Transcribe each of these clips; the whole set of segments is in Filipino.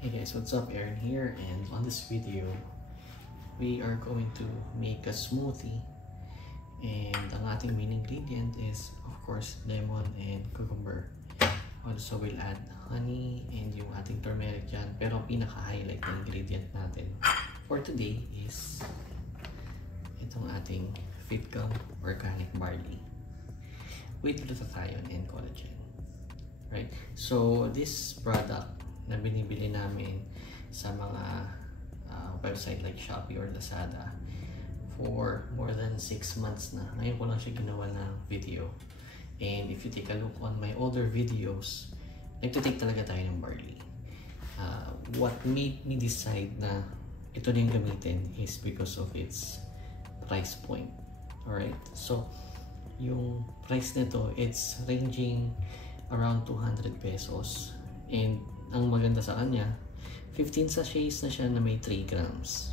Hey guys, what's up? Aaron here, and on this video we are going to make a smoothie, and ang ating main ingredient is of course lemon and cucumber. Also we'll add honey and yung ating turmeric dyan, pero ang pinaka-highlight na ingredient natin for today is itong ating Fitgum organic barley with glutathione and collagen. Right? So this product na binibili namin sa mga website like Shopee or Lazada for more than 6 months na. Ngayon ko lang siya ginawa ng video. And if you take a look on my older videos, nagtitake talaga tayo ng barley. What made me decide na ito din gamitin is because of its price point. Alright? So, yung price nito, it's ranging around 200 pesos. And ang maganda sa kanya, 15 sachets na siya na may 3 grams.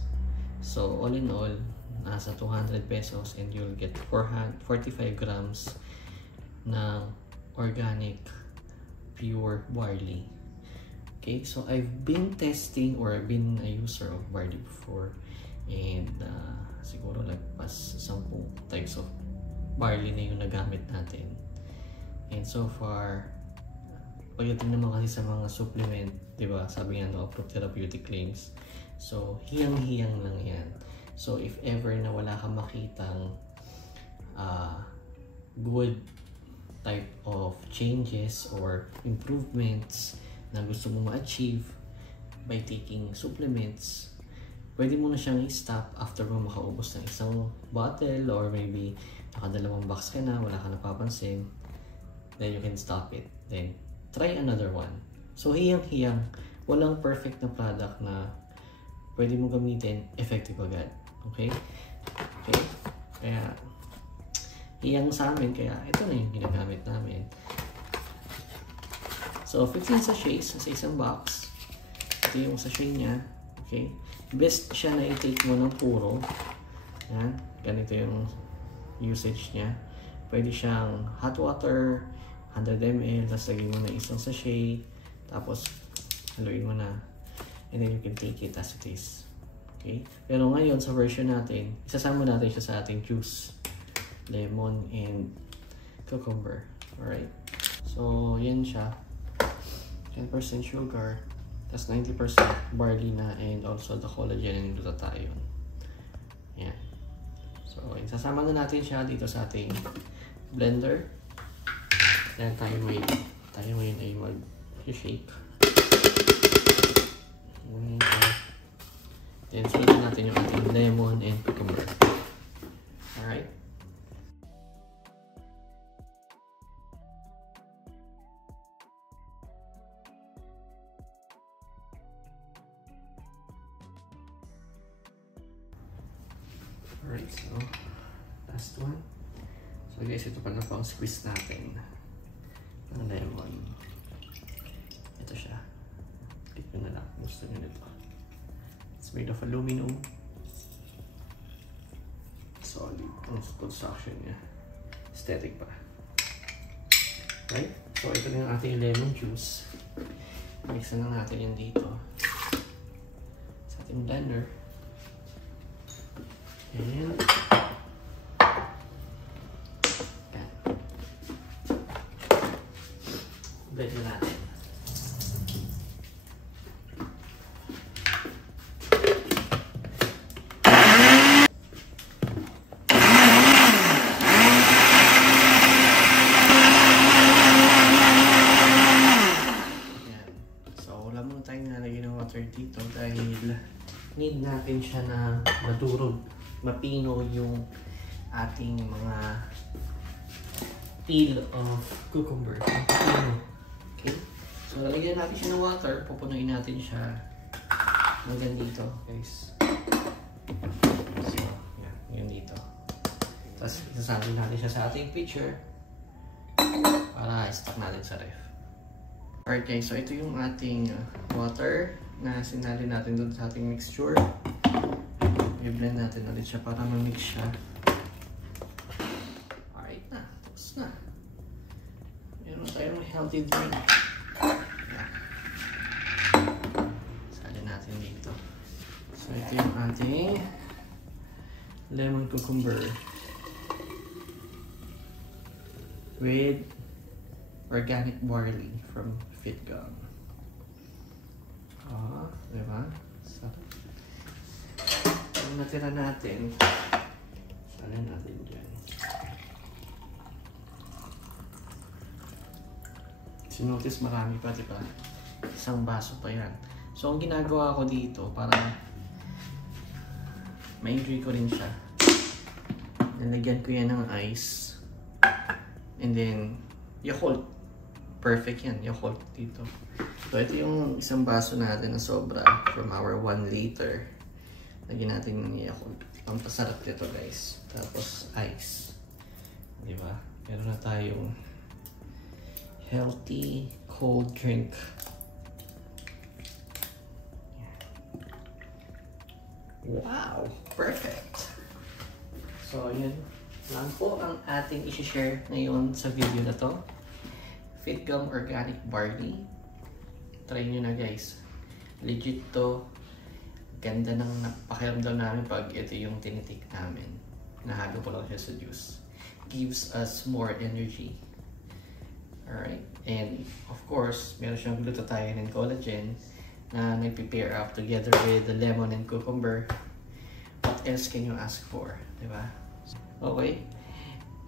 So, all in all, nasa 200 pesos and you'll get 45 grams ng organic pure barley. Okay, so I've been testing or I've been a user of barley before, and siguro lagpas 10 types of barley na yung nagamit natin. And so far, pagdating naman kasi sa mga supplement, diba, sabi nga no-approved therapeutic claims. So, hiyang-hiyang lang yan. So, if ever na wala kang makitang good type of changes or improvements na gusto mo ma-achieve by taking supplements, pwede mo na siyang i-stop after mo makaubos ng isang bottle, or maybe nakadalawang box ka na, wala ka napapansin, then you can stop it. Then, try another one. So, hiyang-hiyang, walang perfect na product na pwede mo gamitin effective agad. Okay? Okay? Kaya, hiyang sa amin, kaya ito na yung ginagamit namin. So, 15 sachets sa isang box. Ito yung sachet niya. Okay? Best siya na i-take mo ng puro. Yan. Ganito yung usage niya. Pwede siyang hot water, 100 ml, tapos lagyan mo na isang sachet, tapos haluin mo na, and then you can take it as it is. Okay? Pero ngayon sa version natin, isasama natin siya sa ating juice, lemon and cucumber. Alright? So, yan siya. 10% sugar, tapos 90% barley na, and also the collagen and glutathione. Yan. So, isasama na natin siya dito sa ating blender. Then tayo ngayon ay mag-shake. Then sunod natin yung ating lemon and cucumber. Alright? Alright, so last one. So guys, ito pa na pang squeeze natin ng lemon. Ito siya. Click nyo na lang. Gusto nyo nito. It's made of aluminum. Solid. Ang construction niya. Aesthetic pa. Right? So ito na yung ating lemon juice. Mix na natin yan dito sa ating blender. And blend na natin. So, wala muna tayong nalagyan ng water dito dahil need natin siya na madurog, mapino yung ating mga peel of cucumber. Okay? So, lalagyan natin siya ng water. Pupunuin natin siya hanggang dito, guys. So, yan. Yun dito. Tapos, isasabi natin siya sa ating pitcher para stock natin sa ref. Alright guys, so ito yung ating water na sinali natin doon sa ating mixture. I-blend natin ulit siya para ma-mix siya. Alright na. Tapos na. Meron tayong healthy drink. Ito yung ating lemon cucumber with organic barley from FitGum. Diba? Sarap. Ang natira natin, salin natin dyan. Sinotis marami pa, diba? Isang baso pa yan. So, ang ginagawa ko dito, para ma-enjoy ko rin siya. Nalagyan ko yan ng ice. And then, Yakult. Perfect yan, Yakult dito. So, ito yung isang baso natin na sobra from our 1 liter. Lagyan natin ng Yakult. Ang pasarap dito, guys. Tapos, ice. Diba? Meron na tayong healthy cold drink. Wow! Perfect! So, yun lang po ang ating isi-share ngayon sa video na to. FitGum Organic Barley. Try nyo na, guys. Legit to. Ganda ng pakiramdam namin pag ito yung tinitik namin. Nahalo po lang siya sa juice. Gives us more energy. Alright? And, of course, meron siyang glutathione and collagen na nag-prepare up together with the lemon and cucumber. What else can you ask for? Diba? Okay?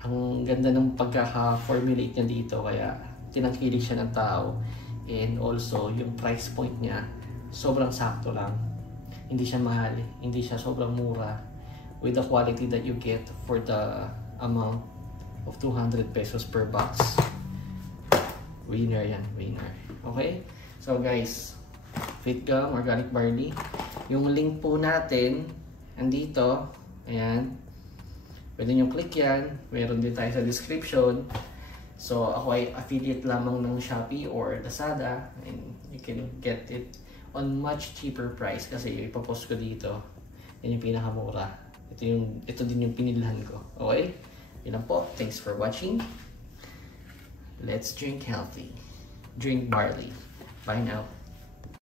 Ang ganda ng pagkaka-formulate niya dito, kaya tinangkilik siya ng tao. And also, yung price point niya, sobrang sakto lang. Hindi siya mahal, hindi siya sobrang mura. With the quality that you get for the amount of 200 pesos per box. Winner yan, winner. Okay? So guys, FitGum Organic Barley. Yung link po natin andito. Ayan. Pwede nyo click yan. Meron din tayo sa description. So ako ay affiliate lamang ng Shopee or Lazada. And you can get it on much cheaper price kasi ipapost ko dito. Yan yung pinakamura. Ito din yung pinilhan ko. Okay? Yun lang po. Thanks for watching. Let's drink healthy. Drink barley. Bye now.